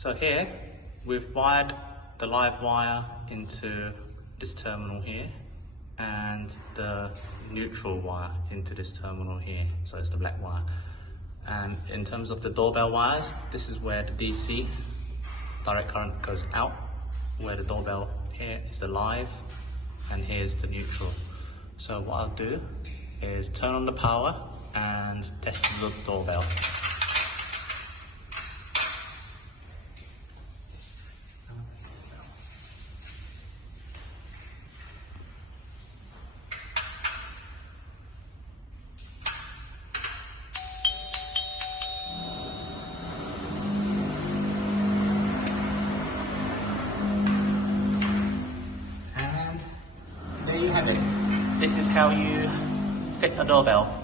So here, we've wired the live wire into this terminal here and the neutral wire into this terminal here, so it's the black wire. And in terms of the doorbell wires, this is where the DC, direct current, goes out, where the doorbell here is the live and here's the neutral. So what I'll do is turn on the power and test the doorbell. There you have it. This is how you fit a doorbell.